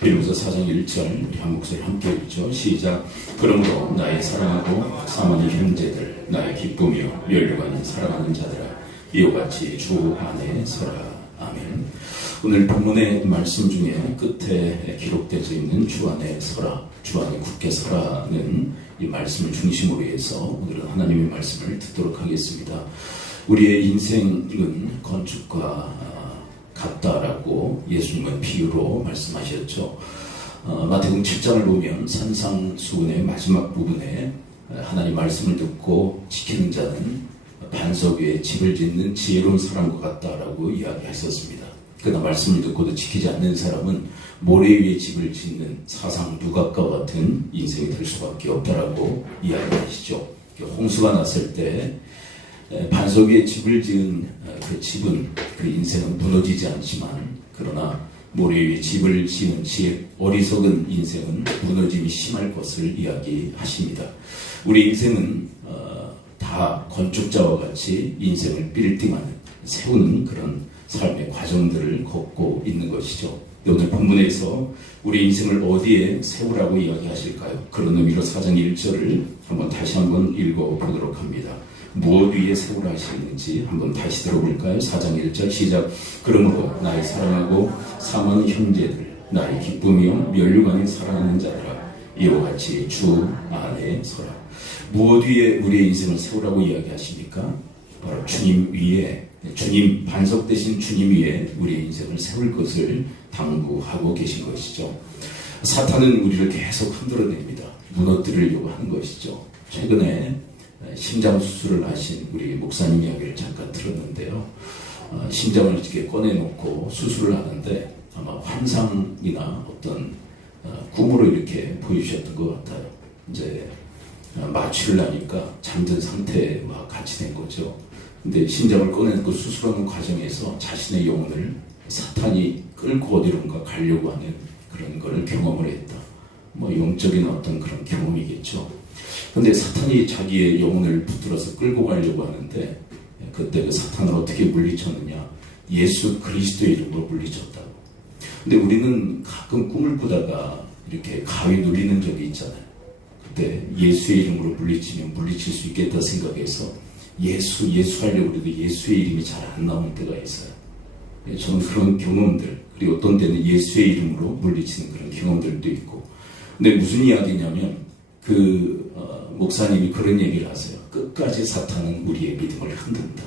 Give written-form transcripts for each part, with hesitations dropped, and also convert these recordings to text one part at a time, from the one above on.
빌립보서 4장 1절 우리 한 목소리 함께 읽죠. 시작. 그러므로 나의 사랑하고 사모하는 형제들, 나의 기쁨이요 멸류관인 사랑하는 자들아, 이와 같이 주 안에 서라. 아멘. 오늘 본문의 말씀 중에 끝에 기록되어 있는 주 안에 서라, 주 안에 굳게 서라는 이 말씀을 중심으로 해서 오늘은 하나님의 말씀을 듣도록 하겠습니다. 우리의 인생은 건축과 같다라고 예수님은 비유로 말씀하셨죠. 마태복음 7장을 보면 산상수훈의 마지막 부분에 하나님 말씀을 듣고 지키는 자는 반석 위에 집을 짓는 지혜로운 사람과 같다라고 이야기하셨습니다. 그러나 말씀을 듣고도 지키지 않는 사람은 모래 위에 집을 짓는 사상 누각과 같은 인생이 될 수밖에 없다라고 이야기하시죠. 홍수가 났을 때 반석 위에 집을 지은 그 집은, 그 인생은 무너지지 않지만, 그러나 모래 위에 집을 지은 어리석은 인생은 무너짐이 심할 것을 이야기하십니다. 우리 인생은 다 건축자와 같이 인생을 빌딩하는, 세우는 그런 삶의 과정들을 걷고 있는 것이죠. 오늘 본문에서 우리 인생을 어디에 세우라고 이야기하실까요? 그런 의미로 4장 1절을 다시 한번 읽어보도록 합니다. 무엇 위에 세우라 하시는지 한번 다시 들어볼까요? 4장 1절 시작. 그러므로 나의 사랑하고 사모하는 형제들, 나의 기쁨이요 멸류관인 사랑하는 자들아, 이와 같이 주 안에 서라. 무엇 위에 우리의 인생을 세우라고 이야기하십니까? 바로 주님 위에, 주님, 반석 대신 주님 위에 우리의 인생을 세울 것을 당부하고 계신 것이죠. 사탄은 우리를 계속 흔들어냅니다. 무너뜨리려고 하는 것이죠. 최근에 심장 수술을 하신 우리 목사님 이야기를 잠깐 들었는데요. 심장을 이렇게 꺼내놓고 수술을 하는데 아마 환상이나 어떤 꿈으로 이렇게 보여주셨던 것 같아요. 이제 마취를 하니까 잠든 상태와 같이 된 거죠. 근데 심장을 꺼내놓고 수술하는 과정에서 자신의 영혼을 사탄이 끌고 어디론가 가려고 하는 그런 걸 경험을 했다. 영적인 어떤 그런 경험이겠죠. 근데 사탄이 자기의 영혼을 붙들어서 끌고 가려고 하는데 그때 그 사탄을 어떻게 물리쳤느냐? 예수 그리스도의 이름으로 물리쳤다고. 근데 우리는 가끔 꿈을 꾸다가 이렇게 가위 눌리는 적이 있잖아요. 그때 예수의 이름으로 물리치면 물리칠 수 있겠다 생각해서 예수 하려고 해도 예수의 이름이 잘 안 나오는 때가 있어요. 저는 그런 경험들, 그리고 어떤 때는 예수의 이름으로 물리치는 그런 경험들도 있고. 근데 무슨 이야기냐면 목사님이 그런 얘기를 하세요. 끝까지 사탄은 우리의 믿음을 흔든다.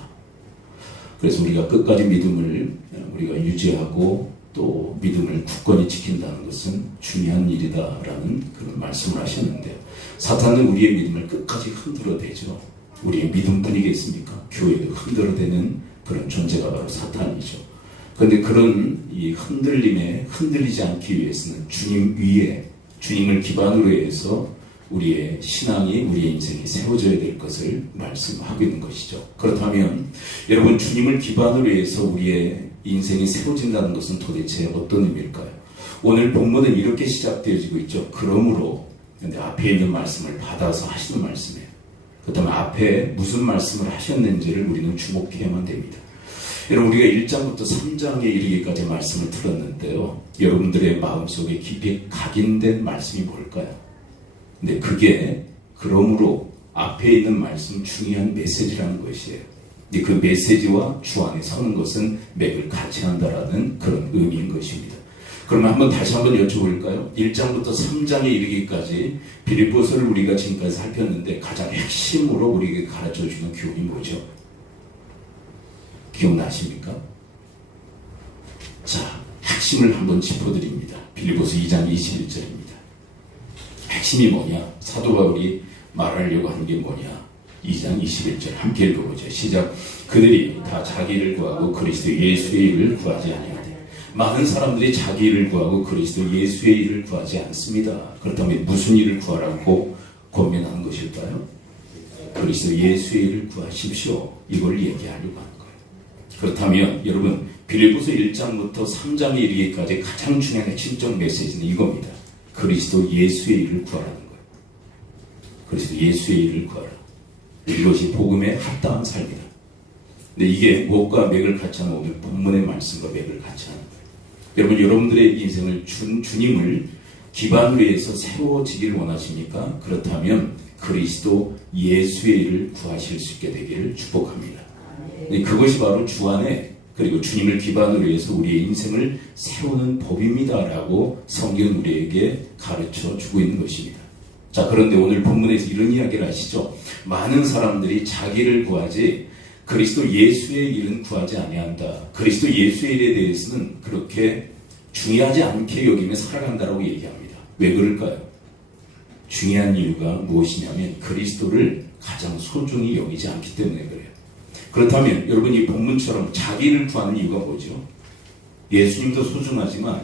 그래서 우리가 끝까지 믿음을 우리가 유지하고 또 믿음을 굳건히 지킨다는 것은 중요한 일이다라는 그런 말씀을 하셨는데요. 사탄은 우리의 믿음을 끝까지 흔들어대죠. 우리의 믿음뿐이겠습니까? 교회도 흔들어대는 그런 존재가 바로 사탄이죠. 그런데 그런 이 흔들림에 흔들리지 않기 위해서는 주님 위에, 주님을 기반으로 해서 우리의 신앙이, 우리의 인생이 세워져야 될 것을 말씀하고 있는 것이죠. 그렇다면 여러분, 주님을 기반으로 해서 우리의 인생이 세워진다는 것은 도대체 어떤 의미일까요? 오늘 본문은 이렇게 시작되어지고 있죠. 그러므로, 근데 앞에 있는 말씀을 받아서 하시는 말씀이에요. 그렇다면 앞에 무슨 말씀을 하셨는지를 우리는 주목해야만 됩니다. 여러분, 우리가 1장부터 3장에 이르기까지 말씀을 들었는데요. 여러분들의 마음속에 깊이 각인된 말씀이 뭘까요? 근데 그게 그러므로 앞에 있는 말씀 중요한 메시지라는 것이에요. 근데 그 메시지와 주 안에 서는 것은 맥을 같이 한다라는 그런 의미인 것입니다. 그러면 다시 한번 여쭤볼까요? 1장부터 3장에 이르기까지 빌립보서를 우리가 지금까지 살폈는데 가장 핵심으로 우리에게 가르쳐주는 교훈이 뭐죠? 기억나십니까? 자, 핵심을 한번 짚어드립니다. 빌립보서 2장 21절입니다. 핵심이 뭐냐? 사도 바울이 말하려고 하는 게 뭐냐? 2장 21절 함께 읽어보죠. 시작. 그들이 다 자기 일을 구하고 그리스도 예수의 일을 구하지 아니하되. 많은 사람들이 자기 일을 구하고 그리스도 예수의 일을 구하지 않습니다. 그렇다면 무슨 일을 구하라고 권면하는 것일까요? 그리스도 예수의 일을 구하십시오. 이걸 얘기하려고 하는 거예요. 그렇다면 여러분, 빌립보서 1장부터 3장에 이르기까지 가장 중요한 핵심적 메시지는 이겁니다. 그리스도 예수의 일을 구하라는 거예요. 그리스도 예수의 일을 구하라. 이것이 복음에 합당한 삶이다. 근데 이게 무엇과 맥을 같이 하는 오늘 본문의 말씀과 맥을 같이 하는 거예요. 여러분, 여러분들의 인생을 주님을 기반으로 해서 새로워지길 원하십니까? 그렇다면 그리스도 예수의 일을 구하실 수 있게 되기를 축복합니다. 그것이 바로 주 안에 그리고 주님을 기반으로 해서 우리의 인생을 세우는 법입니다라고 성경은 우리에게 가르쳐 주고 있는 것입니다. 자, 그런데 오늘 본문에서 이런 이야기를 하시죠. 많은 사람들이 자기를 구하지 그리스도 예수의 일은 구하지 아니한다. 그리스도 예수의 일에 대해서는 그렇게 중요하지 않게 여기며 살아간다라고 얘기합니다. 왜 그럴까요? 중요한 이유가 무엇이냐면 그리스도를 가장 소중히 여기지 않기 때문에 그래요. 그렇다면 여러분, 이 본문처럼 자기를 구하는 이유가 뭐죠? 예수님도 소중하지만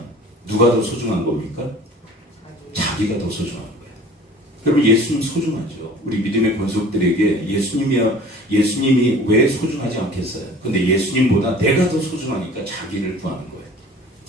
누가 더 소중한 겁니까? 자기가 더 소중한 거예요. 여러분, 예수님 소중하죠. 우리 믿음의 권속들에게 예수님이 왜 소중하지 않겠어요? 근데 예수님보다 내가 더 소중하니까 자기를 구하는 거예요.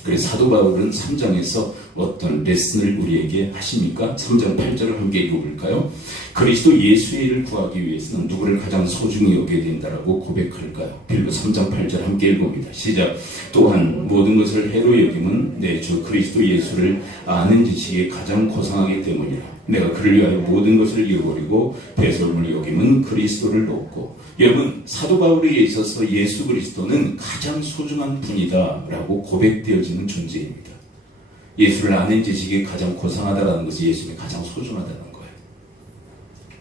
그래서 사도 바울은 3장에서 어떤 레슨을 우리에게 하십니까? 3장 8절을 함께 읽어볼까요? 그리스도 예수의 일을 구하기 위해서는 누구를 가장 소중히 여겨야 된다라고 고백할까요? 빌립보 3장 8절 함께 읽어봅니다. 시작. 또한 모든 것을 해로 여김은 내 주 그리스도 예수를 아는 지식에 가장 고상하기 때문이라. 내가 그를 위하여 모든 것을 잃어버리고 배설물을 여김은 그리스도를 놓고. 여러분, 사도 바울에게 있어서 예수 그리스도는 가장 소중한 분이다 라고 고백되어지는 존재입니다. 예수를 아는 지식이 가장 고상하다는 것이 예수님이 가장 소중하다는 거예요.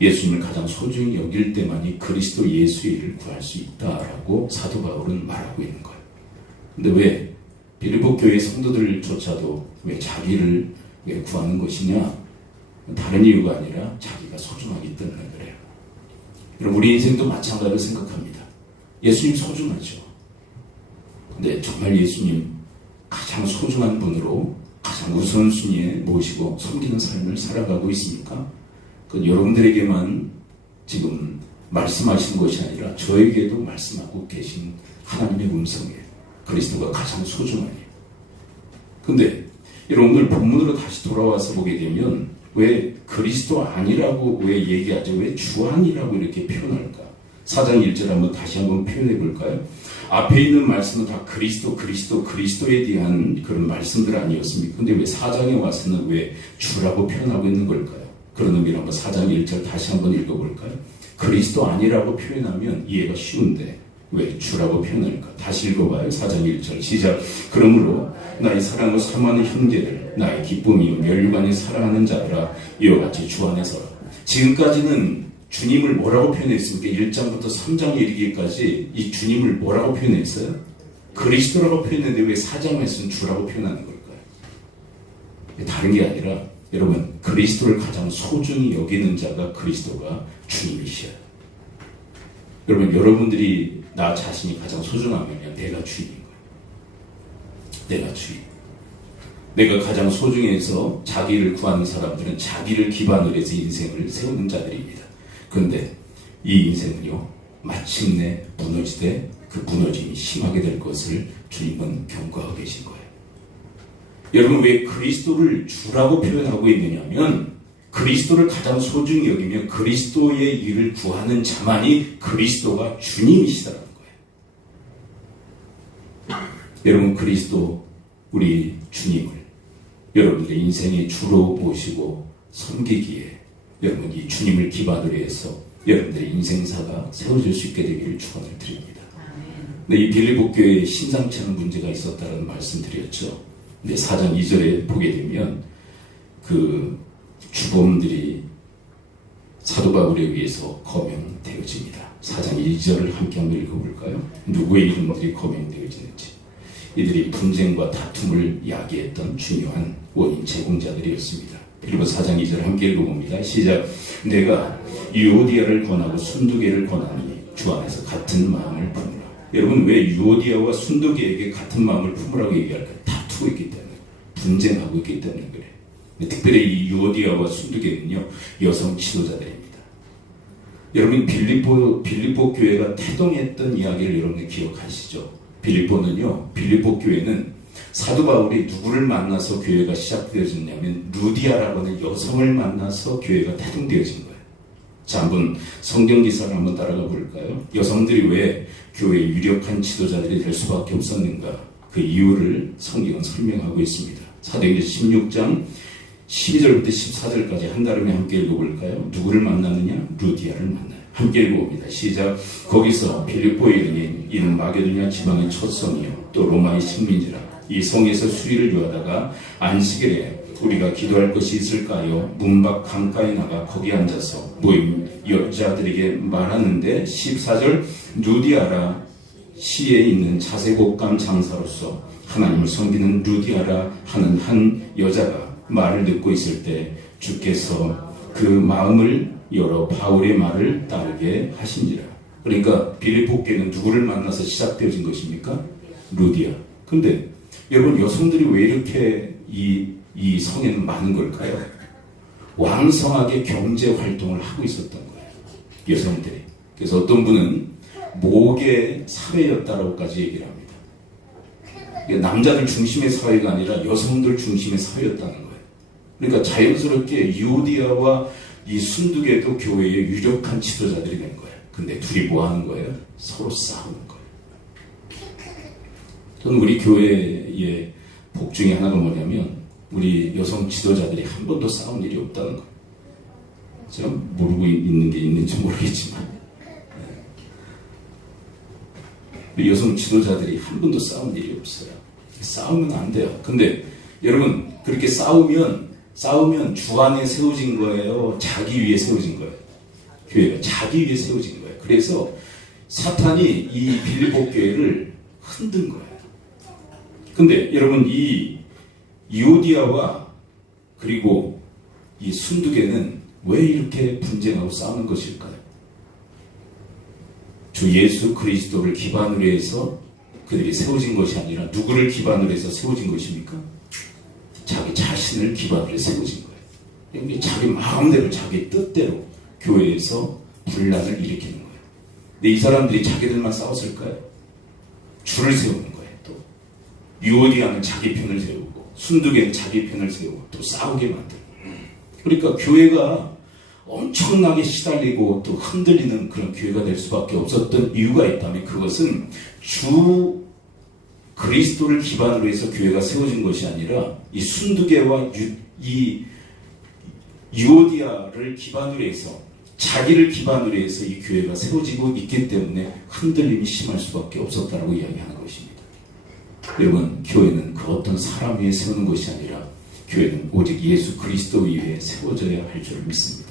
예수님을 가장 소중히 여길 때만이 그리스도 예수의 일을 구할 수 있다라고 사도 바울은 말하고 있는 거예요. 근데 왜 빌립보 교회 성도들조차도 왜 자기를 왜 구하는 것이냐? 다른 이유가 아니라 자기가 소중하기 때문에 그래요. 여러분, 우리 인생도 마찬가지로 생각합니다. 예수님 소중하죠. 근데 정말 예수님 가장 소중한 분으로 가장 우선순위에 모시고 섬기는 삶을 살아가고 있습니까? 그건 여러분들에게만 지금 말씀하시는 것이 아니라 저에게도 말씀하고 계신 하나님의 음성이에요. 그리스도가 가장 소중하니. 근데 여러분, 오늘 본문으로 다시 돌아와서 보게 되면 왜 그리스도 아니라고 왜 얘기하죠? 왜 주 아니라고 이렇게 표현할까? 4장 1절 한번 다시 한번 표현해 볼까요? 앞에 있는 말씀은 다 그리스도에 대한 그런 말씀들 아니었습니까? 근데 왜 4장에 와서는 왜 주라고 표현하고 있는 걸까요? 그런 의미로 한번 4장 1절 다시 한번 읽어볼까요? 그리스도 아니라고 표현하면 이해가 쉬운데 왜 주라고 표현할까? 다시 읽어봐요. 4장 1절 시작. 그러므로 나의 사랑을 사모하는 형제들, 나의 기쁨이요 멸류관이 사랑하는 자들아, 이와 같이 주 안에 서라. 지금까지는 주님을 뭐라고 표현했습니까? 1장부터 3장에 이르기까지 이 주님을 뭐라고 표현했어요? 그리스도라고 표현했는데 왜 4장에서는 주라고 표현하는 걸까요? 다른 게 아니라 여러분, 그리스도를 가장 소중히 여기는 자가 그리스도가 주님이시여요. 여러분, 여러분들이 나 자신이 가장 소중하면 내가 주인인 거예요. 내가 주인. 내가 가장 소중해서 자기를 구하는 사람들은 자기를 기반으로 해서 인생을 세우는 자들입니다. 그런데 이 인생은요, 마침내 무너지되 그 무너짐이 심하게 될 것을 주님은 경고하고 계신 거예요. 여러분, 왜 그리스도를 주라고 표현하고 있느냐면 그리스도를 가장 소중히 여기며 그리스도의 일을 구하는 자만이 그리스도가 주님이시다는 거예요. 여러분, 그리스도 우리 주님을 여러분들의 인생의 주로 모시고 섬기기에 여러분 이 주님을 기반으로 해서 여러분들의 인생사가 세워질 수 있게 되기를 축원을 드립니다. 근데 이 빌립보 교회에 심상치 않은 문제가 있었다는 말씀드렸죠. 근데 4장 2절에 보게 되면 그 주범들이 사도 바울에 의해서 거명되어집니다. 4장 2절을 함께 한번 읽어볼까요? 누구의 이름들이 거명되어지는지. 이들이 분쟁과 다툼을 야기했던 중요한 원인 제공자들이었습니다. 빌립보 4장 2절 함께 읽어봅니다. 시작. 내가 유오디아를 권하고 순두계를 권하니 주 안에서 같은 마음을 품으라. 여러분, 왜 유오디아와 순두계에게 같은 마음을 품으라고 얘기할까요? 다투고 있기 때문에, 분쟁하고 있기 때문에 그래요. 특별히 이 유오디아와 순두계는요, 여성 지도자들입니다. 여러분, 빌립보 교회가 태동했던 이야기를 여러분이 기억하시죠? 빌립보 교회는 사도 바울이 누구를 만나서 교회가 시작되어졌냐면 루디아라고 하는 여성을 만나서 교회가 태동되어진 거예요. 자, 한번 성경 기사를 한번 따라가 볼까요? 여성들이 왜 교회의 유력한 지도자들이 될 수밖에 없었는가? 그 이유를 성경은 설명하고 있습니다. 사도행전 16장 12절부터 14절까지 한 다름에 함께 읽어볼까요? 누구를 만났느냐? 루디아를 만나요. 함께 읽어봅니다. 시작. 거기서 빌립보에 이르니 이는 마게도냐 지방의 첫 성이요 또 로마의 식민지라. 이 성에서 수리를 유하다가 안식일에 우리가 기도할 것이 있을까요? 문 밖 강가에 나가 거기 앉아서 모임 여자들에게 말하는데 14절 루디아라 시에 있는 자색옷감 장사로서 하나님을 섬기는 루디아라 하는 한 여자가 말을 듣고 있을 때 주께서 그 마음을 열어 바울의 말을 따르게 하신지라. 그러니까 빌립보교는 누구를 만나서 시작되어진 것입니까? 루디아. 근데 여러분 여성들이 왜 이렇게 이 성에는 많은 걸까요? 왕성하게 경제 활동을 하고 있었던 거예요. 여성들이. 그래서 어떤 분은 모계 사회였다라고까지 얘기를 합니다. 남자들 중심의 사회가 아니라 여성들 중심의 사회였다는 거예요. 그러니까 자연스럽게 유디아와 이 순두개도 교회의 유력한 지도자들이 된 거예요. 근데 둘이 뭐 하는 거예요? 서로 싸우는 거예요. 저는 우리 교회의 복 중에 하나가 뭐냐면 우리 여성 지도자들이 한 번도 싸운 일이 없다는 거예요. 제가 모르고 있는 게 있는지 모르겠지만 우리 여성 지도자들이 한 번도 싸운 일이 없어요. 싸우면 안 돼요. 근데 여러분 그렇게 싸우면 주 안에 세워진 거예요? 자기 위에 세워진 거예요? 교회가 자기 위에 세워진 거예요. 그래서 사탄이 이 빌립보 교회를 흔든 거예요. 근데 여러분 이 유오디아와 그리고 이 순두개는 왜 이렇게 분쟁하고 싸우는 것일까요? 주 예수 그리스도를 기반으로 해서 그들이 세워진 것이 아니라 누구를 기반으로 해서 세워진 것입니까? 자기 자신을 기반으로 해서 세워진 거예요. 자기 마음대로 자기 뜻대로 교회에서 분란을 일으키는 거예요. 근데 이 사람들이 자기들만 싸웠을까요? 줄을 세우는 거예요. 또 유오디아는 자기 편을 세우고 순두개는 자기 편을 세우고 또 싸우게 만들고. 그러니까 교회가 엄청나게 시달리고 또 흔들리는 그런 교회가 될 수밖에 없었던 이유가 있다면 그것은 주 그리스도를 기반으로 해서 교회가 세워진 것이 아니라 이 순두개와 이 유오디아를 기반으로 해서 자기를 기반으로 해서 이 교회가 세워지고 있기 때문에 흔들림이 심할 수밖에 없었다라고 이야기하는 것입니다. 여러분 교회는 그 어떤 사람 위에 세우는 것이 아니라 교회는 오직 예수 그리스도 위에 세워져야 할 줄 믿습니다.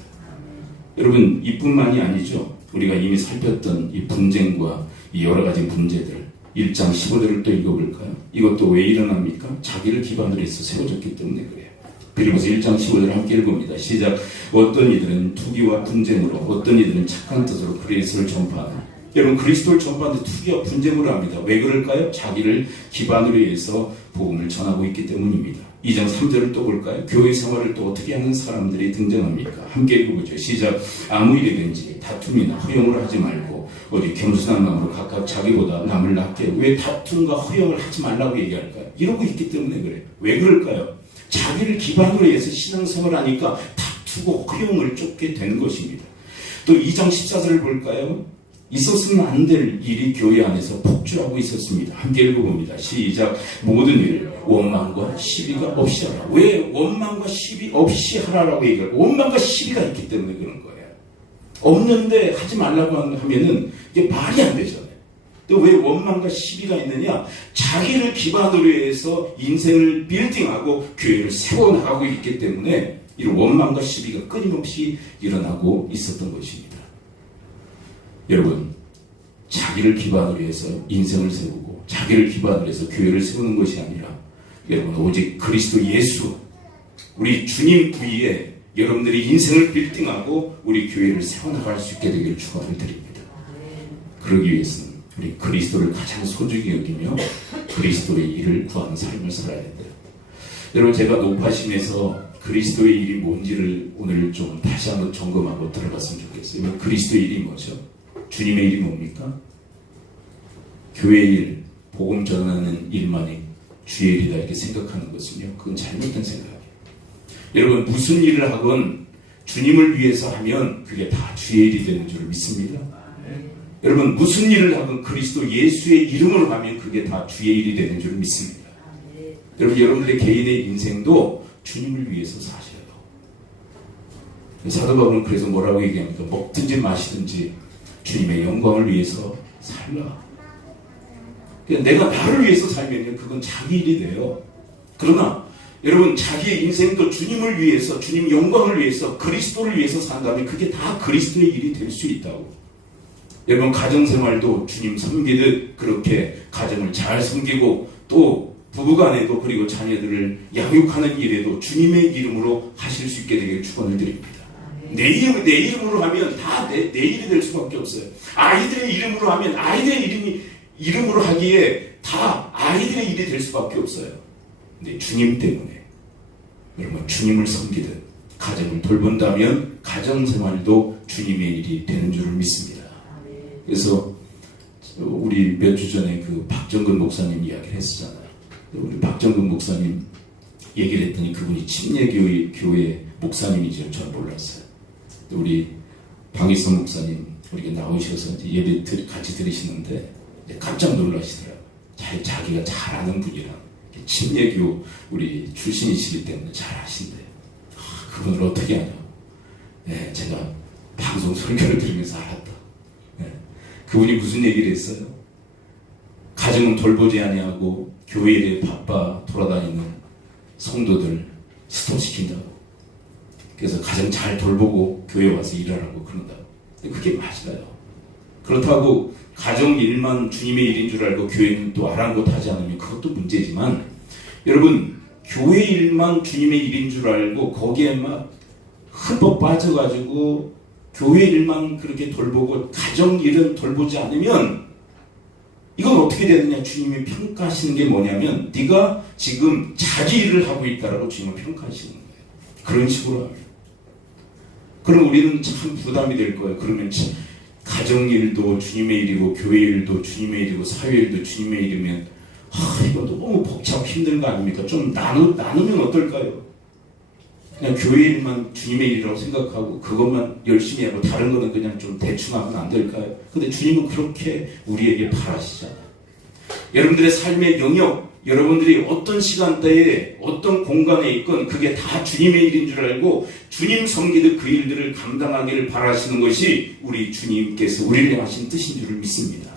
여러분 이뿐만이 아니죠. 우리가 이미 살폈던 이 분쟁과 이 여러 가지 문제들 1장 15절을 또 읽어볼까요? 이것도 왜 일어납니까? 자기를 기반으로 해서 세워졌기 때문에 그래요. 빌립보서 1장 15절을 함께 읽어봅니다. 시작. 어떤 이들은 투기와 분쟁으로 어떤 이들은 착한 뜻으로 그리스도를 전파하는. 여러분 그리스도를 전파하는데 투기와 분쟁으로 합니다. 왜 그럴까요? 자기를 기반으로 해서 복음을 전하고 있기 때문입니다. 2장 3절을 또 볼까요? 교회 생활을 또 어떻게 하는 사람들이 등장합니까? 함께 읽어보죠. 시작. 아무 일이든지 다툼이나 허용을 하지 말고 어디 겸손한 마음으로 각각 자기보다 남을 낮게 왜 다툼과 허용을 하지 말라고 얘기할까요? 이러고 있기 때문에 그래요. 왜 그럴까요? 자기를 기반으로 해서 신앙생활을 하니까 다투고 허용을 쫓게 된 것입니다. 또 2장 14절을 볼까요? 있었으면 안 될 일이 교회 안에서 폭주하고 있었습니다. 함께 읽어봅니다. 시작. 모든 일을 원망과 시비가 없이 하라. 왜 원망과 시비 없이 하라라고 얘기하고 원망과 시비가 있기 때문에 그런 거예요. 없는데 하지 말라고 하면은 이게 말이 안 되잖아요. 또 왜 원망과 시비가 있느냐? 자기를 기반으로 해서 인생을 빌딩하고 교회를 세워나가고 있기 때문에 이런 원망과 시비가 끊임없이 일어나고 있었던 것입니다. 여러분, 자기를 기반으로 해서 인생을 세우고 자기를 기반으로 해서 교회를 세우는 것이 아니라 여러분 오직 그리스도 예수 우리 주님 위에 여러분들이 인생을 빌딩하고 우리 교회를 세워나갈 수 있게 되기를 축원을 드립니다. 그러기 위해서는 우리 그리스도를 가장 소중히 여기며 그리스도의 일을 구하는 삶을 살아야 돼요. 여러분 제가 노파심에서 그리스도의 일이 뭔지를 오늘 좀 다시 한번 점검하고 들어갔으면 좋겠어요. 그리스도의 일이 뭐죠? 주님의 일이 뭡니까? 교회의 일, 복음 전하는 일만이 주의 일이다 이렇게 생각하는 것은요. 그건 잘못된 생각이에요. 여러분 무슨 일을 하건 주님을 위해서 하면 그게 다 주의 일이 되는 줄 믿습니다. 여러분 무슨 일을 하건 그리스도 예수의 이름으로 하면 그게 다 주의 일이 되는 줄 믿습니다. 여러분 여러분들의 개인의 인생도 주님을 위해서 사셔요. 사도 바울은 그래서 뭐라고 얘기합니까? 먹든지 마시든지 주님의 영광을 위해서 살라. 내가 나를 위해서 살면요 그건 자기 일이 돼요. 그러나 여러분 자기의 인생도 주님을 위해서, 주님 영광을 위해서, 그리스도를 위해서 산다면 그게 다 그리스도의 일이 될 수 있다고. 여러분 가정생활도 주님 섬기듯 그렇게 가정을 잘 섬기고 또 부부간에도 그리고 자녀들을 양육하는 일에도 주님의 이름으로 하실 수 있게 되길 축원을 드립니다. 내 이름으로 하면 다 내 일이 될 수밖에 없어요. 아이들의 이름으로 하면 아이들의 이름으로 하기에 다 아이들의 일이 될 수밖에 없어요. 근데 주님 때문에 여러분 주님을 섬기듯 가정을 돌본다면 가정생활도 주님의 일이 되는 줄을 믿습니다. 그래서 우리 몇 주 전에 그 박정근 목사님 이야기를 했었잖아요. 우리 박정근 목사님 얘기를 했더니 그분이 침례교회 목사님인지 전 몰랐어요. 우리 방희선 목사님 우리가 나오셔서 이제 예배 같이 들으시는데 깜짝 놀라시더라고요. 자기가 잘 아는 분이라 침례교 우리 출신이시기 때문에 잘 아신대요. 그분을 어떻게 하냐? 네, 제가 방송 설교를 들으면서 알았다. 네, 그분이 무슨 얘기를 했어요? 가정은 돌보지 아니하고 교회에 바빠 돌아다니는 성도들 스톱시킨다고. 그래서 가정 잘 돌보고 교회 와서 일하라고 그런다고. 그게 맞아요. 그렇다고 가정 일만 주님의 일인 줄 알고 교회는 또 아랑곳하지 않으면 그것도 문제지만 여러분 교회 일만 주님의 일인 줄 알고 거기에 막 흠뻑 빠져가지고 교회 일만 그렇게 돌보고 가정 일은 돌보지 않으면 이건 어떻게 되느냐? 주님이 평가하시는 게 뭐냐면 네가 지금 자기 일을 하고 있다라고 주님을 평가하시는 거예요. 그런 식으로 하면. 그럼 우리는 참 부담이 될 거예요. 그러면 가정 일도 주님의 일이고 교회 일도 주님의 일이고 사회 일도 주님의 일이면 이거 너무 복잡 힘든 거 아닙니까? 좀 나누면 어떨까요? 그냥 교회 일만 주님의 일이라고 생각하고 그것만 열심히 하고 다른 거는 그냥 좀 대충 하면 안 될까요? 근데 주님은 그렇게 우리에게 바라시잖아요. 여러분들의 삶의 영역, 여러분들이 어떤 시간대에 어떤 공간에 있건 그게 다 주님의 일인 줄 알고 주님 섬기듯 그 일들을 감당하기를 바라시는 것이 우리 주님께서 우리를 향하신 뜻인 줄을 믿습니다.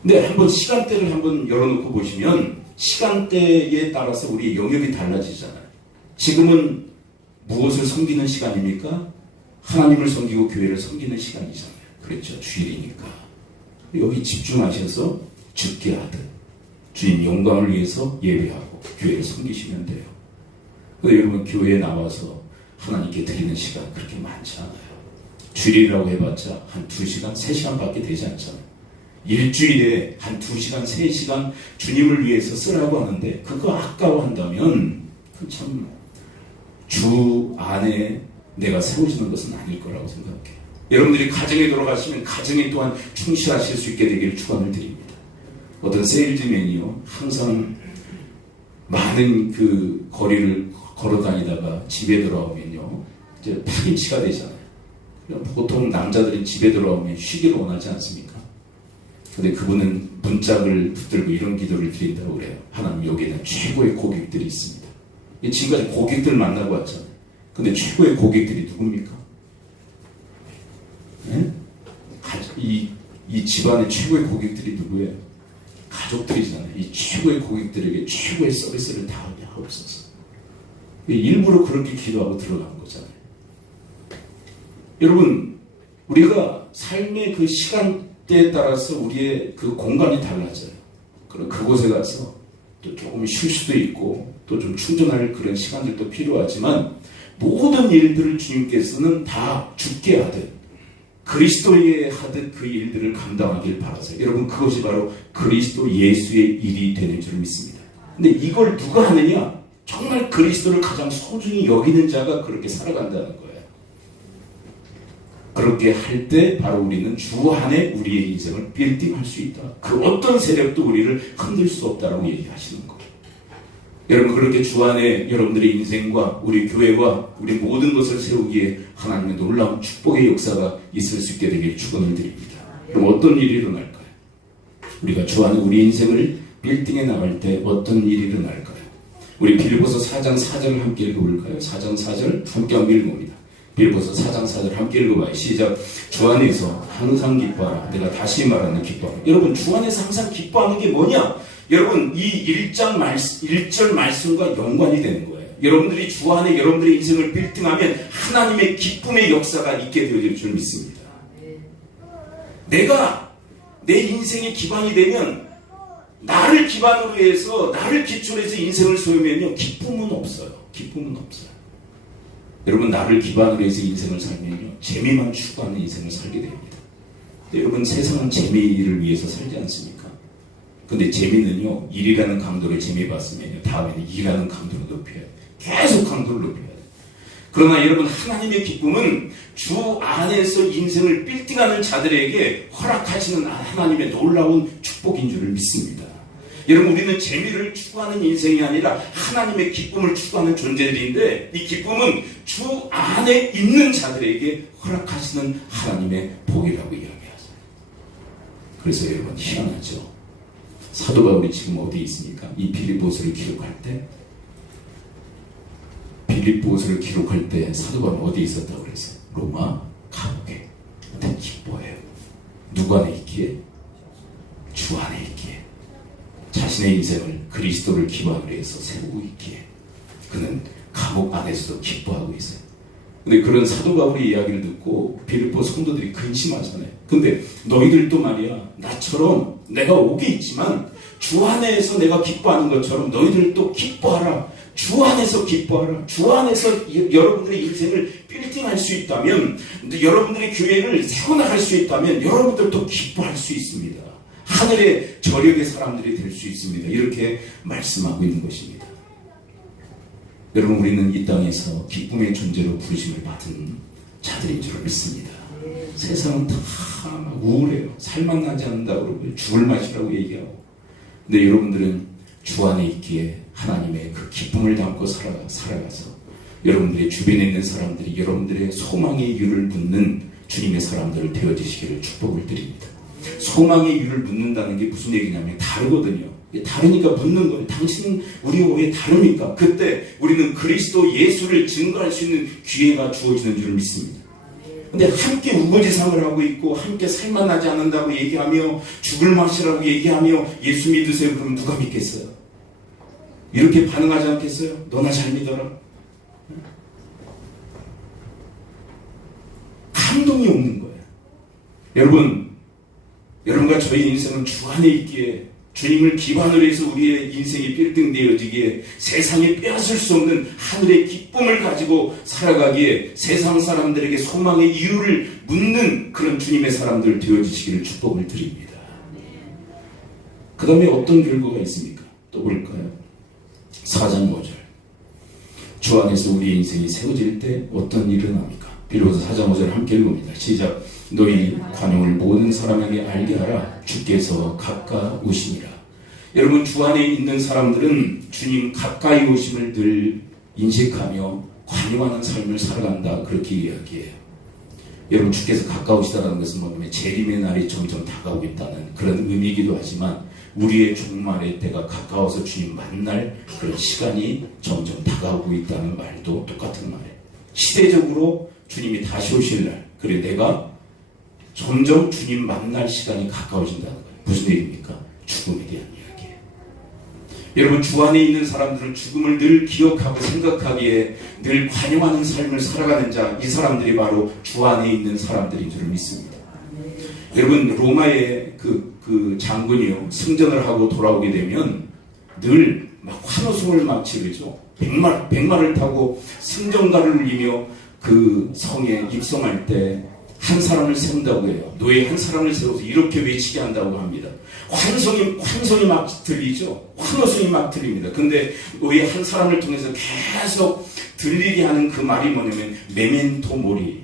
근데 한번 시간대를 한번 열어놓고 보시면 시간대에 따라서 우리의 영역이 달라지잖아요. 지금은 무엇을 섬기는 시간입니까? 하나님을 섬기고 교회를 섬기는 시간이잖아요. 그렇죠. 주일이니까. 여기 집중하셔서 죽게 하듯 주님 영광을 위해서 예배하고 교회를 섬기시면 돼요. 근데 여러분 교회에 나와서 하나님께 드리는 시간 그렇게 많지 않아요. 주일이라고 해봤자 한 2시간, 3시간밖에 되지 않잖아요. 일주일에 한 2시간, 3시간 주님을 위해서 쓰라고 하는데 그거 아까워한다면 그 참 주 안에 내가 세워지는 것은 아닐 거라고 생각해요. 여러분들이 가정에 들어가시면 가정에 또한 충실하실 수 있게 되기를 축원을 드립니다. 어떤 세일즈맨이요 항상 많은 그 거리를 걸어 다니다가 집에 돌아오면요 이제 파김치가 되잖아요. 보통 남자들은 집에 돌아오면 쉬기를 원하지 않습니까? 근데 그분은 문짝을 붙들고 이런 기도를 드린다고 그래요. 하나님 여기에는 최고의 고객들이 있습니다. 지금까지 고객들 만나고 왔잖아요. 근데 최고의 고객들이 누굽니까? 네? 이 집안의 최고의 고객들이 누구예요? 가족들이잖아요. 이 최고의 고객들에게 최고의 서비스를 다 하옵소서. 일부러 그렇게 기도하고 들어간 거잖아요. 여러분, 우리가 삶의 그 시간대에 따라서 우리의 그 공간이 달라져요. 그럼 그곳에 가서 또 조금 쉴 수도 있고 또 좀 충전할 그런 시간들도 필요하지만 모든 일들을 주님께서는 다 죽게 하듯 그리스도에 하듯 그 일들을 감당하길 바라세요. 여러분 그것이 바로 그리스도 예수의 일이 되는 줄 믿습니다. 근데 이걸 누가 하느냐? 정말 그리스도를 가장 소중히 여기는 자가 그렇게 살아간다는 거예요. 그렇게 할 때 바로 우리는 주 안에 우리의 인생을 빌딩할 수 있다. 그 어떤 세력도 우리를 흔들 수 없다라고 얘기하시는 거예요. 여러분 그렇게 주 안에 여러분들의 인생과 우리 교회와 우리 모든 것을 세우기에 하나님의 놀라운 축복의 역사가 있을 수 있게 되길 축원을 드립니다. 그럼 어떤 일이 일어날까요? 우리가 주 안에 우리 인생을 빌딩해 나갈 때 어떤 일이 일어날까요? 우리 빌립보서 4장 4절을 함께 읽어볼까요? 4장 4절 함께 한번 읽어봅니다. 빌립보서 4장 4절 함께 읽어봐요. 시작. 주 안에서 항상 기뻐하라. 내가 다시 말하는 기뻐하라. 여러분, 주 안에서 항상 기뻐하는 게 뭐냐? 여러분, 이 1절 말씀과 연관이 되는 거예요. 여러분들이 주 안에 여러분들의 인생을 빌딩하면 하나님의 기쁨의 역사가 있게 되어질 줄 믿습니다. 내가 내 인생의 기반이 되면 나를 기반으로 해서 나를 기초로 해서 인생을 소유하면요, 기쁨은 없어요. 기쁨은 없어요. 여러분, 나를 기반으로 해서 인생을 살면요, 재미만 추구하는 인생을 살게 됩니다. 여러분, 세상은 재미를 위해서 살지 않습니까? 근데 재미는요, 일이라는 강도를 재미봤으면요, 다음에는 일이라는 강도를 높여야 돼요. 계속 강도를 높여야 돼요. 그러나 여러분, 하나님의 기쁨은 주 안에서 인생을 빌딩하는 자들에게 허락하시는 하나님의 놀라운 축복인 줄을 믿습니다. 여러분, 우리는 재미를 추구하는 인생이 아니라 하나님의 기쁨을 추구하는 존재들인데, 이 기쁨은 주 안에 있는 자들에게 허락하시는 하나님의 복이라고 이야기하죠. 그래서 여러분, 희한하죠. 사도 바울이 지금 어디 있습니까? 이 빌립보서를 기록할 때 사도 바울은 어디 있었다고 그랬어요? 로마 감옥에. 근데 기뻐해요. 누구 안에 있기에? 주 안에 있기에. 자신의 인생을 그리스도를 기반으로 해서 세우고 있기에 그는 감옥 안에서도 기뻐하고 있어요. 근데 그런 사도 바울의 이야기를 듣고 빌립보 성도들이 근심하잖아요. 근데 너희들도 말이야, 나처럼 내가 옥에 있지만 주 안에서 내가 기뻐하는 것처럼 너희들도 기뻐하라. 주 안에서 기뻐하라. 주 안에서 여러분들의 인생을 빌딩할 수 있다면, 여러분들의 교회를 세워나갈 수 있다면 여러분들도 기뻐할 수 있습니다. 하늘의 저력의 사람들이 될 수 있습니다. 이렇게 말씀하고 있는 것입니다. 여러분, 우리는 이 땅에서 기쁨의 존재로 부르심을 받은 자들인 줄 믿습니다. 세상은 다 우울해요. 살만 나지 않는다고 그러고 죽을 맛이라고 얘기하고. 근데 여러분들은 주 안에 있기에 하나님의 그 기쁨을 담고 살아가서 여러분들의 주변에 있는 사람들이 여러분들의 소망의 이유를 묻는 주님의 사람들을 되어지시기를 축복을 드립니다. 소망의 이유를 묻는다는 게 무슨 얘기냐면 다르거든요. 다르니까 묻는 거예요. 당신은 우리와 왜 다릅니까? 그때 우리는 그리스도 예수를 증거할 수 있는 기회가 주어지는 줄 믿습니다. 근데 함께 우거지상을 하고 있고 함께 살만 나지 않는다고 얘기하며 죽을 맛이라고 얘기하며 예수 믿으세요. 그러면 누가 믿겠어요? 이렇게 반응하지 않겠어요? 너나 잘 믿어라. 감동이 없는 거예요. 여러분과 저희 인생은 주 안에 있기에 주님을 기반으로 해서 우리의 인생이 빌딩되어지기에 세상에 빼앗을 수 없는 하늘의 기쁨을 가지고 살아가기에 세상 사람들에게 소망의 이유를 묻는 그런 주님의 사람들 되어지시기를 축복을 드립니다. 그 다음에 어떤 결과가 있습니까? 또 볼까요? 4장 5절. 주 안에서 우리의 인생이 세워질 때 어떤 일이 일어납니까? 빌립보서 4장 5절을 함께 읽습니다. 시작. 너희 관용을 모든 사람에게 알게 하라. 주께서 가까우시니라. 여러분, 주 안에 있는 사람들은 주님 가까이 오심을 늘 인식하며 관용하는 삶을 살아간다. 그렇게 이야기해요. 여러분, 주께서 가까우시다는 것은 뭐냐면 재림의 날이 점점 다가오고 있다는 그런 의미이기도 하지만 우리의 종말의 때가 가까워서 주님 만날 그런 시간이 점점 다가오고 있다는 말도 똑같은 말이에요. 시대적으로 주님이 다시 오실 날, 그래 내가 점점 주님 만날 시간이 가까워진다는 거예요. 무슨 얘기입니까? 죽음에 대한 이야기예요. 여러분, 주 안에 있는 사람들은 죽음을 늘 기억하고 생각하기에 늘 관용하는 삶을 살아가는 자, 이 사람들이 바로 주 안에 있는 사람들인 줄 믿습니다. 여러분, 로마의 그 장군이요, 승전을 하고 돌아오게 되면 늘 막 환호성을 막 지르죠. 백마를 타고 승전가를 울리며 그 성에 입성할 때 한 사람을 세운다고 해요. 노예 한 사람을 세워서 이렇게 외치게 한다고 합니다. 환성이 막 들리죠. 환호성이 막 들립니다. 근데 노예 한 사람을 통해서 계속 들리게 하는 그 말이 뭐냐면 메멘토 모리.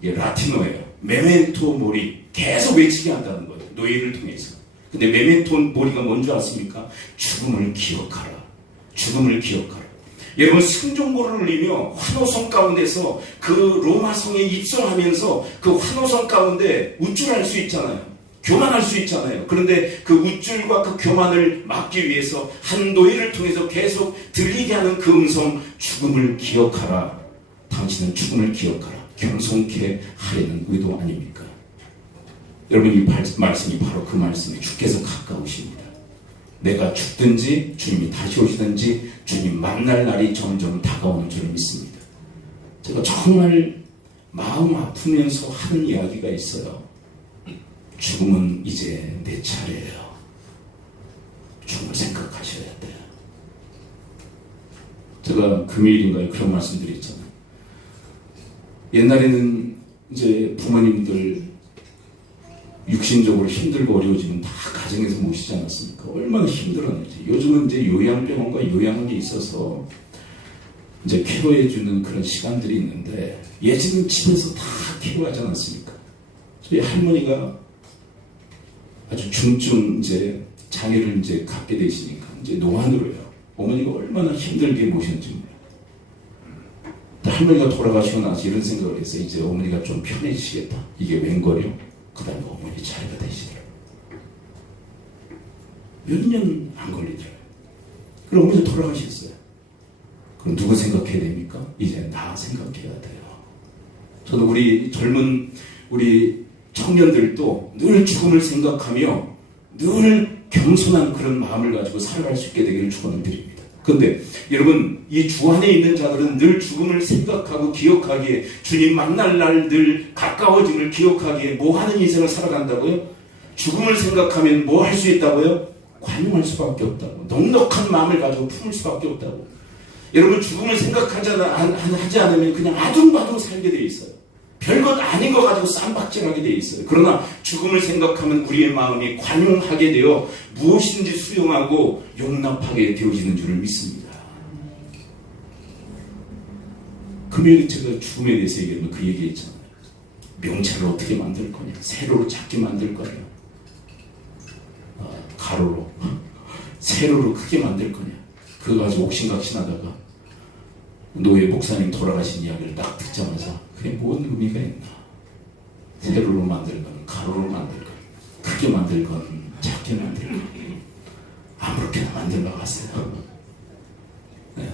이게 라틴어예요. 메멘토 모리. 계속 외치게 한다는 거예요. 노예를 통해서. 근데 메멘토 모리가 뭔지 아십니까? 죽음을 기억하라. 죽음을 기억하라. 여러분 승종고를 울리며 환호성 가운데서 그 로마성에 입성하면서 그 환호성 가운데 우쭐할 수 있잖아요. 교만할 수 있잖아요. 그런데 그 우쭐과 그 교만을 막기 위해서 한 노예를 통해서 계속 들리게 하는 그 음성, 죽음을 기억하라. 당신은 죽음을 기억하라. 겸손케 하려는 의도 아닙니까? 여러분, 이 말씀이 바로 그 말씀이 주께서 가까우십니다. 내가 죽든지 주님이 다시 오시든지 주님 만날 날이 점점 다가오는 줄을 믿습니다. 제가 정말 마음 아프면서 하는 이야기가 있어요. 죽음은 이제 내 차례예요. 죽음을 생각하셔야 돼요. 제가 금요일인가요? 그런 말씀 드렸잖아요. 옛날에는 이제 부모님들 육신적으로 힘들고 어려워지면 다 가정에서 모시지 않았습니까? 얼마나 힘들었는지. 요즘은 이제 요양병원과 요양원이 있어서 이제 케어해주는 그런 시간들이 있는데 예전엔 집에서 다 케어하지 않았습니까? 저희 할머니가 아주 중증 이제 장애를 이제 갖게 되시니까 이제 노안으로요. 어머니가 얼마나 힘들게 모셨는지 몰라요. 할머니가 돌아가시고 나서 이런 생각을 했어요. 이제 어머니가 좀 편해지시겠다. 이게 웬걸요? 그 다음에 어머니 차례가 되시더라고요. 몇 년 안 걸리더라고요. 그럼 어머니 돌아가셨어요. 그럼 누구 생각해야 됩니까? 이제 나 생각해야 돼요. 저도 우리 젊은 우리 청년들도 늘 죽음을 생각하며 늘 겸손한 그런 마음을 가지고 살아갈 수 있게 되기를 축원드립니다. 그런데 여러분, 이 주 안에 있는 자들은 늘 죽음을 생각하고 기억하기에 주님 만날 날 늘 가까워짐을 기억하기에 뭐 하는 인생을 살아간다고요? 죽음을 생각하면 뭐 할 수 있다고요? 관용할 수밖에 없다고. 넉넉한 마음을 가지고 품을 수밖에 없다고. 여러분, 죽음을 생각하지 않으면 그냥 아둥바둥 살게 돼 있어요. 별것 아닌 거 가지고 쌈박질하게 돼 있어요. 그러나 죽음을 생각하면 우리의 마음이 관용하게 되어 무엇인지 수용하고 용납하게 되어지는 줄을 믿습니다. 금요일에 제가 죽음에 대해서 얘기하면 그 얘기했잖아요. 명찰을 어떻게 만들 거냐, 세로로 작게 만들 거냐, 가로로 세로로 크게 만들 거냐. 그거 가지고 옥신각신하다가 노예 목사님 돌아가신 이야기를 딱 듣자마자 그게 뭔 의미가 있나. 세로로 만들 건, 가로로 만들 건, 크게 만들 건, 작게 만들 건, 아무렇게나 만들러 갔어요. 네.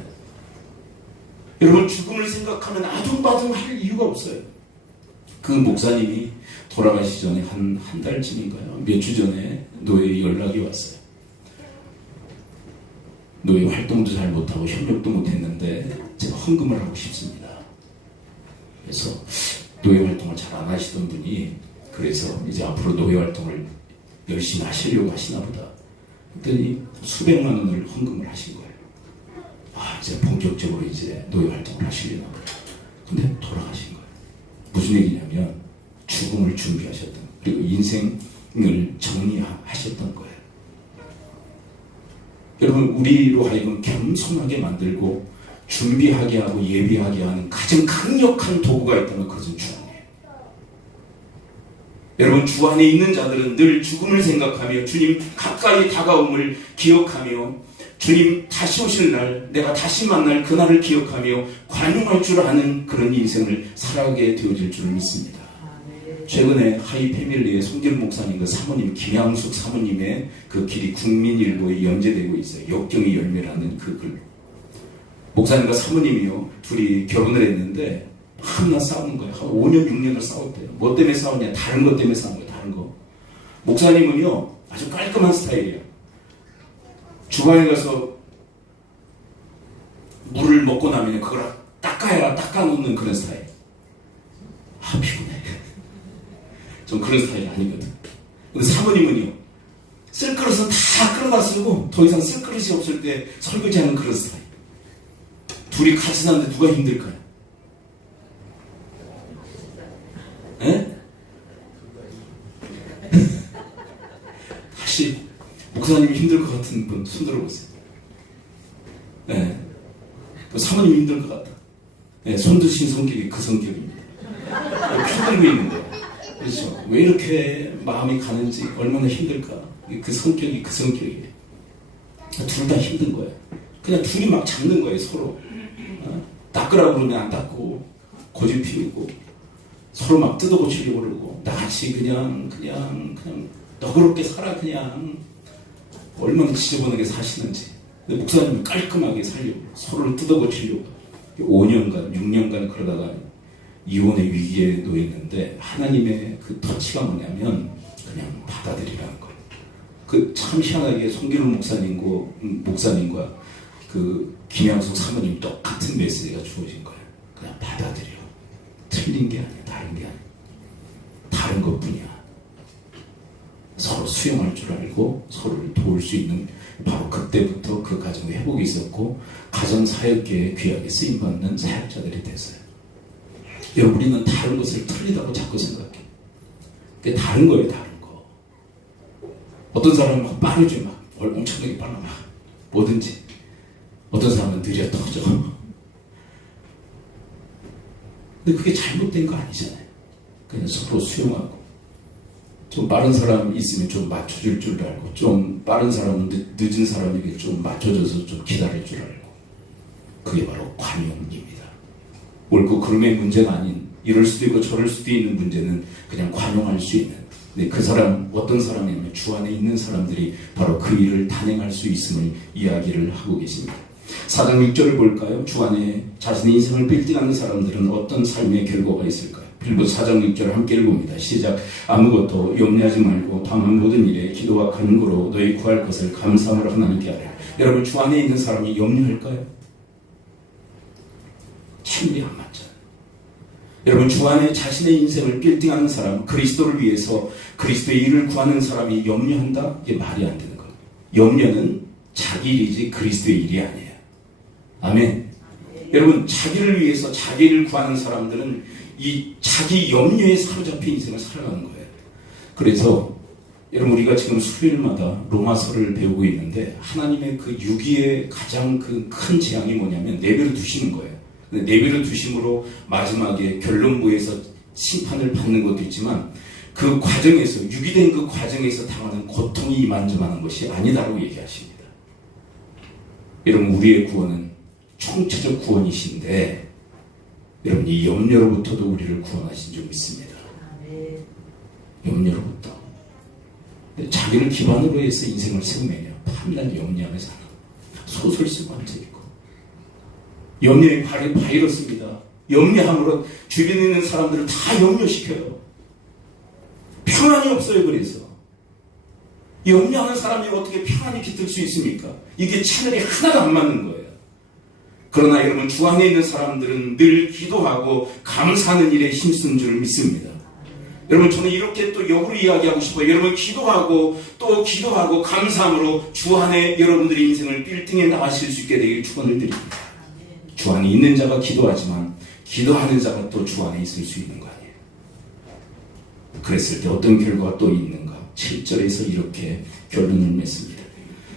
여러분, 죽음을 생각하면 아둥바둥 할 이유가 없어요. 그 목사님이 돌아가시기 전에 한 달쯤인가요? 몇 주 전에 노예 연락이 왔어요. 노예 활동도 잘 못하고 협력도 못했는데 제가 헌금을 하고 싶습니다. 그래서 노예 활동을 잘 안 하시던 분이 그래서 이제 앞으로 노예 활동을 열심히 하시려고 하시나 보다. 그랬더니 수백만 원을 헌금을 하신 거예요. 아, 이제 본격적으로 이제 노예 활동을 하시려나 보다. 근데 돌아가신 거예요. 무슨 얘기냐면 죽음을 준비하셨던, 그리고 인생을 정리하셨던 거예요. 여러분, 우리로 하여금 겸손하게 만들고 준비하게 하고 예비하게 하는 가장 강력한 도구가 있다면 그것은 주 안이에요. 여러분, 주 안에 있는 자들은 늘 죽음을 생각하며 주님 가까이 다가옴을 기억하며 주님 다시 오실 날, 내가 다시 만날 그날을 기억하며 관용할 줄 아는 그런 인생을 살아가게 되어질 줄 믿습니다. 최근에 하이 패밀리의 송길 목사님과 사모님 김양숙 사모님의 그 길이 국민일보에 연재되고 있어요. 역경의 열매라는 그 글로. 목사님과 사모님이요, 둘이 결혼을 했는데 한나 싸우는 거예요. 한 5년 6년을 싸웠대요. 뭐 때문에 싸웠냐? 다른 것 때문에 싸운 거예요. 다른 거. 목사님은요 아주 깔끔한 스타일이에요. 주방에 가서 물을 먹고 나면 그걸 닦아 놓는 그런 스타일. 아, 피곤해. 전 그런 스타일이 아니거든. 근데 사모님은요, 쓸 그릇은 다 끌어다 쓰고 더 이상 쓸 그릇이 없을 때 설거지하는 그런 스타일. 둘이 같이 사는데 누가 힘들까요? 에? 다시 목사님이 힘들 것 같은 분 손 들어보세요. 네. 사모님이 힘들 것 같다. 네, 손 드신 성격이 그 성격입니다. 힘들고 있는 거예요. 그렇죠. 왜 이렇게 마음이 가는지 얼마나 힘들까. 그 성격이 그 성격이에요. 둘 다 힘든 거예요. 그냥 둘이 막 잡는 거예요, 서로. 닦으라고 그러면 안 닦고 고집 피우고 서로 막 뜯어고치려고 그러고 나같이 그냥 너그럽게 살아. 그냥 얼마나 지저분하게 사시는지. 근데 목사님은 깔끔하게 살려고 서로를 뜯어고치려고 5년간 6년간 그러다가 이혼의 위기에 놓였는데 하나님의 그 터치가 뭐냐면 그냥 받아들이라는 거예요. 그 참 희한하게 송기룡 목사님과 그 김양숙 사모님 똑같은 메시지가 주어진 거예요. 그냥 받아들여. 틀린 게 아니야. 다른 게 아니야. 다른 것뿐이야. 서로 수용할 줄 알고 서로를 도울 수 있는, 바로 그때부터 그 가정 회복이 있었고 가정 사역계에 귀하게 쓰임받는 사역자들이 됐어요. 여러분, 우리는 다른 것을 틀리다고 자꾸 생각해. 근데 다른 거예요. 다른 거. 어떤 사람은 막 빠르지, 막 엄청나게 빨라, 막 뭐든지. 어떤 사람은 느려 터져. 근데 그게 잘못된 거 아니잖아요. 그냥 서로 수용하고, 좀 빠른 사람 있으면 좀 맞춰줄 줄 알고, 좀 빠른 사람은 늦은 사람에게 좀 맞춰줘서 좀 기다릴 줄 알고. 그게 바로 관용입니다. 옳고 그름의 문제가 아닌, 이럴 수도 있고 저럴 수도 있는 문제는 그냥 관용할 수 있는. 근데 그 사람, 어떤 사람이냐면 주 안에 있는 사람들이 바로 그 일을 단행할 수 있음을 이야기를 하고 계십니다. 4장 6절을 볼까요? 주 안에 자신의 인생을 빌딩하는 사람들은 어떤 삶의 결과가 있을까요? 빌립보서 4장 6절을 함께 읽어봅니다. 시작. 아무것도 염려하지 말고 다만 모든 일에 기도와 간구로 너희 구할 것을 감사함으로 하나님께 하라. 여러분, 주 안에 있는 사람이 염려할까요? 참이 안 맞잖아요. 여러분, 주 안에 자신의 인생을 빌딩하는 사람, 그리스도를 위해서 그리스도의 일을 구하는 사람이 염려한다? 이게 말이 안 되는 거예요. 염려는 자기 일이지 그리스도의 일이 아니에요. 아멘. 여러분, 자기를 위해서 자기 일을 구하는 사람들은 이 자기 염려에 사로잡힌 인생을 살아가는 거예요. 그래서 여러분, 우리가 지금 수요일마다 로마서를 배우고 있는데 하나님의 그 유기의 가장 그 큰 재앙이 뭐냐면 내버려 두시는 거예요. 내버려 두심으로 마지막에 결론부에서 심판을 받는 것도 있지만 그 과정에서, 유기된 그 과정에서 당하는 고통이 이만저만한 것이 아니다라고 얘기하십니다. 여러분, 우리의 구원은 총체적 구원이신데 여러분, 이 염려로부터도 우리를 구원하신 줄 믿습니다. 염려로부터. 자기를 기반으로 해서 인생을 세우면요, 밤낮 염려하며 사는, 소설 쓰고 앉아있고, 염려의 바이러스입니다. 염려함으로 주변에 있는 사람들을 다 염려시켜요. 평안이 없어요. 그래서 염려하는 사람이 어떻게 평안이 깃들 수 있습니까? 이게 채널이 하나도 안 맞는 거예요. 그러나 여러분, 주 안에 있는 사람들은 늘 기도하고 감사하는 일에 힘쓰는 줄을 믿습니다. 여러분, 저는 이렇게 또 역으로 이야기하고 싶어요. 여러분, 기도하고 또 기도하고 감사함으로 주 안에 여러분들의 인생을 빌딩해 나가실 수 있게 되길 축원을 드립니다. 주 안에 있는 자가 기도하지만 기도하는 자가 또 주 안에 있을 수 있는 거 아니에요. 그랬을 때 어떤 결과가 또 있는가? 7절에서 이렇게 결론을 맺습니다.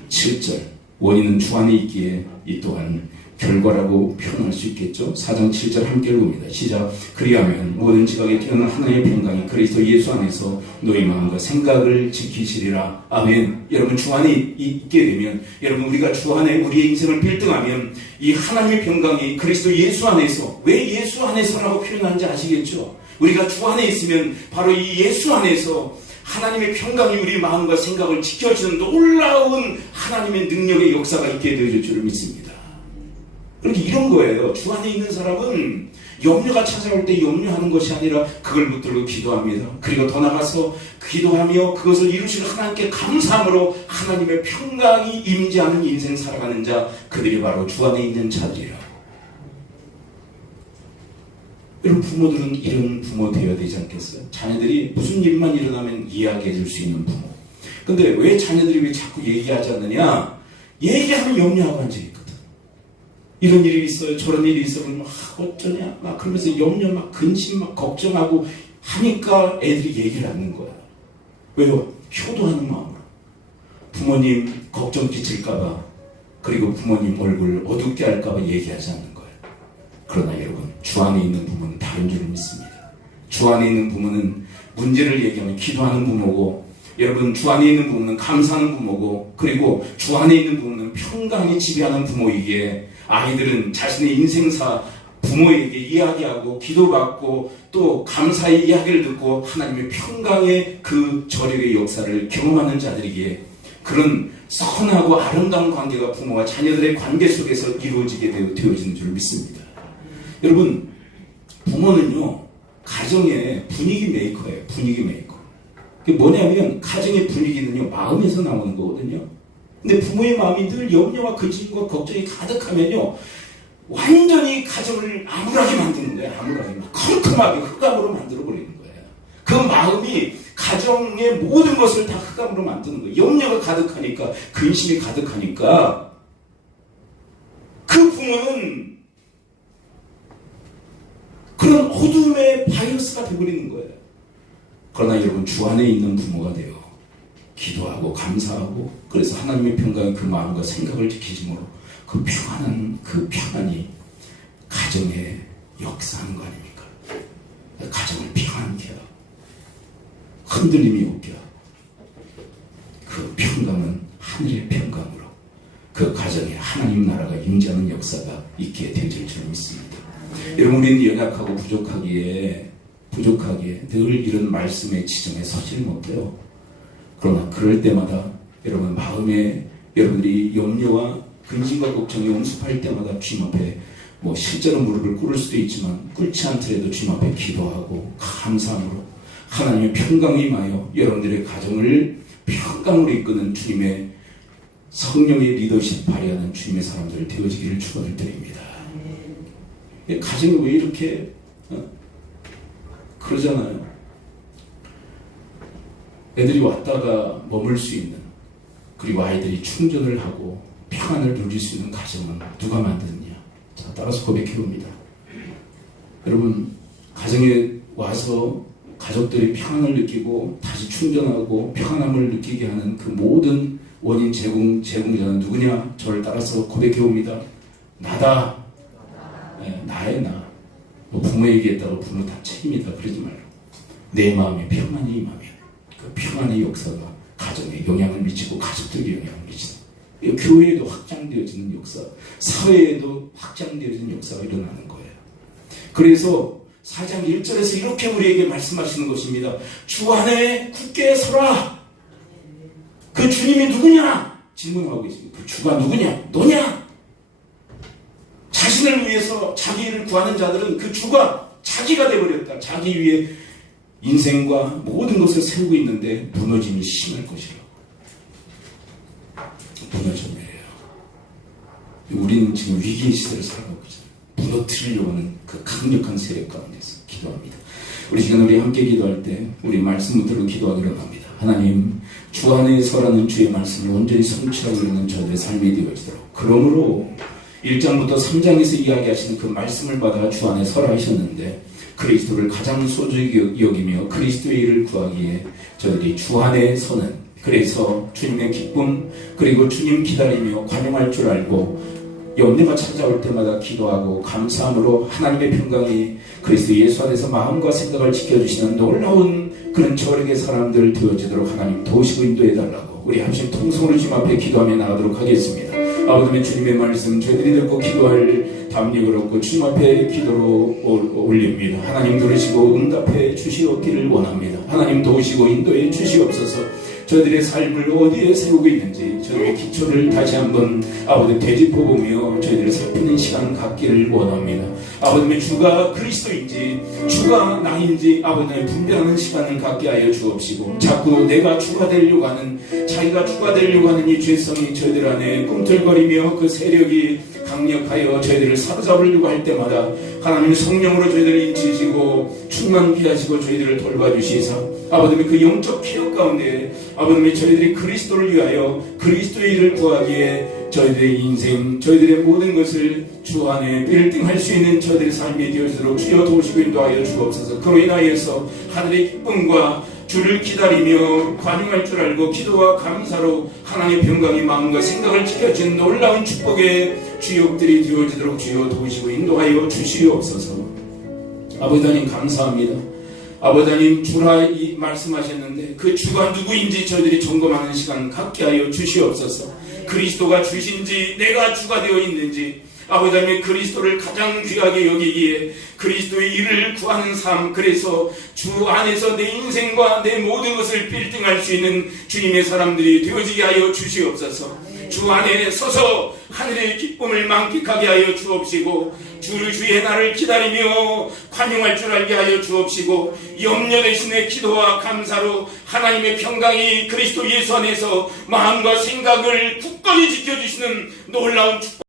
7절, 원인은 주 안에 있기에 이 또한 결과라고 표현할 수 있겠죠. 4장 7절 함께 읽습니다. 시작. 그리하면 모든 지각에 뛰어난 하나님의 평강이 그리스도 예수 안에서 너희 마음과 생각을 지키시리라. 아멘. 여러분, 주 안에 있게 되면, 여러분, 우리가 주 안에 우리의 인생을 빌딩하면 이 하나님의 평강이 그리스도 예수 안에서, 왜 예수 안에서라고 표현하는지 아시겠죠? 우리가 주 안에 있으면 바로 이 예수 안에서 하나님의 평강이 우리 마음과 생각을 지켜주는 놀라운 하나님의 능력의 역사가 있게 되어줄 줄을 믿습니다. 그러니까 이런 거예요. 주 안에 있는 사람은 염려가 찾아올 때 염려하는 것이 아니라 그걸 붙들고 기도합니다. 그리고 더 나가서 기도하며 그것을 이루시는 하나님께 감사함으로 하나님의 평강이 임재하는 인생 살아가는 자, 그들이 바로 주 안에 있는 자들이라. 여러분, 부모들은 이런 부모 되어야 되지 않겠어요? 자녀들이 무슨 일만 일어나면 이야기해 줄 수 있는 부모. 근데 왜 자녀들이 왜 자꾸 얘기하지 않느냐? 얘기하면 염려하고 앉아있거든. 이런 일이 있어요, 저런 일이 있어요. 그러면 어쩌냐, 막 그러면서 염려, 막 근심, 막 걱정하고 하니까 애들이 얘기를 하는 거야. 왜요? 효도하는 마음으로. 부모님 걱정 끼칠까봐, 그리고 부모님 얼굴 어둡게 할까봐 얘기하지 않는 거예요. 그러나 여러분, 주 안에 있는 부모는 다른 줄을 믿습니다. 주 안에 있는 부모는 문제를 얘기하면 기도하는 부모고, 여러분, 주 안에 있는 부모는 감사하는 부모고, 그리고 주 안에 있는 부모는 평강이 지배하는 부모이기에 아이들은 자신의 인생사 부모에게 이야기하고 기도받고 또 감사의 이야기를 듣고 하나님의 평강의 그 저력의 역사를 경험하는 자들에게 그런 선하고 아름다운 관계가 부모와 자녀들의 관계 속에서 이루어지게 되어지는 줄 믿습니다. 여러분, 부모는요, 가정의 분위기 메이커예요. 분위기 메이커. 그게 뭐냐면 가정의 분위기는요, 마음에서 나오는 거거든요. 근데 부모의 마음이 늘 염려와 근심과 걱정이 가득하면요, 완전히 가정을 암울하게 만드는 거예요. 암울하게. 컴컴하게 흑암으로 만들어버리는 거예요. 그 마음이 가정의 모든 것을 다 흑암으로 만드는 거예요. 염려가 가득하니까, 근심이 가득하니까 그 부모는 그런 어둠의 바이러스가 되어버리는 거예요. 그러나 여러분, 주 안에 있는 부모가 되어 기도하고 감사하고 그래서 하나님의 평강의 그 마음과 생각을 지키심으로 그 평안이 가정에 역사하는 거 아닙니까? 가정을 평안케 하고 흔들림이 없게 하고 그 평강은 하늘의 평강으로 그 가정에 하나님 나라가 임재하는 역사가 있게 되질 줄 믿습니다. 여러분, 우리는 연약하고 부족하기에 늘 이런 말씀의 지점에 서질 못해요. 그러나 그럴 때마다 여러분 마음에 여러분들이 염려와 근심과 걱정이 엄습할 때마다 주님 앞에 실제로 무릎을 꿇을 수도 있지만 꿇지 않더라도 주님 앞에 기도하고 감사함으로 하나님의 평강이 임하여 여러분들의 가정을 평강으로 이끄는 주님의 성령의 리더십 발휘하는 주님의 사람들 되어지기를 축원을 드립니다. 가정이 왜 이렇게 그러잖아요. 애들이 왔다가 머물 수 있는, 그리고 아이들이 충전을 하고 평안을 누릴 수 있는 가정은 누가 만드느냐? 자, 따라서 고백해봅니다. 여러분, 가정에 와서 가족들이 평안을 느끼고 다시 충전하고 평안함을 느끼게 하는 그 모든 원인 제공자는 누구냐? 저를 따라서 고백해봅니다. 나다. 네, 나의 나. 부모 얘기했다고 부모 다 책임이다 그러지 말고 내 마음에 평안이 임하면 그 평안의 역사가 가정에 영향을 미치고 가족들에게 영향을 미치는, 교회에도 확장되어지는 역사, 사회에도 확장되어지는 역사가 일어나는 거예요. 그래서 4장 1절에서 이렇게 우리에게 말씀하시는 것입니다. 주 안에 굳게 서라. 그 주님이 누구냐? 질문하고 있습니다. 그 주가 누구냐? 너냐? 자신을 위해서 자기를 구하는 자들은 그 주가 자기가 되어버렸다. 자기 위에 인생과 모든 것을 세우고 있는데 무너짐이 심할 것이라고. 무너져내려요. 우리는 지금 위기의 시대를 살아가고 있잖아요. 무너뜨리려고 하는 그 강력한 세력 가운데서 기도합니다. 우리 시간 우리 함께 기도할 때 우리 말씀 붙들고 기도하기로 합니다. 하나님, 주 안에 서라는 주의 말씀을 온전히 성취하고 있는 저들의 삶이 되어지도록. 그러므로 1장부터 3장에서 이야기하시는 그 말씀을 받아 주 안에 서라 하셨는데 그리스도를 가장 소중히 여기며 그리스도의 일을 구하기에 저들이 주 안에 서는, 그래서 주님의 기쁨 그리고 주님 기다리며 관용할 줄 알고 염려가 찾아올 때마다 기도하고 감사함으로 하나님의 평강이 그리스도 예수 안에서 마음과 생각을 지켜주시는 놀라운 그런 저력의 사람들 되어지도록 하나님 도우시고 인도해달라고 우리 한심 통성으로 주님 앞에 기도하며 나가도록 하겠습니다. 아버지, 주님의 말씀 저희들이 듣고 기도할 담력을 얻고 주님 앞에 기도로 올립니다. 하나님 들으시고 응답해 주시옵기를 원합니다. 하나님 도우시고 인도해 주시옵소서. 저희들의 삶을 어디에 세우고 있는지 저희의 기초를 다시 한번 아버지 되짚어보며 저희들을 살피는 시간 갖기를 원합니다. 아버지의 주가 그리스도인지 주가 나인지 아버지의 분별하는 시간을 갖게 하여 주옵시고, 자꾸 내가 주가 되려고 하는, 자기가 주가 되려고 하는 이 죄성이 저희들 안에 꿈틀거리며 그 세력이 강력하여 저희들을 사로잡으려고 할 때마다 하나님 성령으로 저희들을 인치시고 충만케 하시고 저희들을 돌봐주시사 아버님의 그 영적 케어 가운데 아버님의 저희들이 그리스도를 위하여 그리스도의 일을 구하기에 저희들의 인생, 저희들의 모든 것을 주 안에 빌딩할 수 있는 저희들의 삶이 되어지도록 주여 도우시고 인도하여 주옵소서. 그로 인하여서 하늘의 기쁨과 주를 기다리며 관용할 줄 알고 기도와 감사로 하나님의 평강이 마음과 생각을 지켜주는 놀라운 축복의 주역들이 되어지도록 주여 도우시고 인도하여 주시옵소서. 아버지 하나님 감사합니다. 아버지 하나님, 주라 말씀하셨는데 그 주가 누구인지 저희들이 점검하는 시간 갖게 하여 주시옵소서. 그리스도가 주신지 내가 주가 되어 있는지 아버지 하나님 그리스도를 가장 귀하게 여기기에 그리스도의 일을 구하는 삶, 그래서 주 안에서 내 인생과 내 모든 것을 빌딩할 수 있는 주님의 사람들이 되어지게 하여 주시옵소서. 주 안에 서서 하늘의 기쁨을 만끽하게 하여 주옵시고 주를 주의 날을 기다리며 관용할 줄 알게 하여 주옵시고 염려 대신에 기도와 감사로 하나님의 평강이 그리스도 예수 안에서 마음과 생각을 굳건히 지켜주시는 놀라운 축복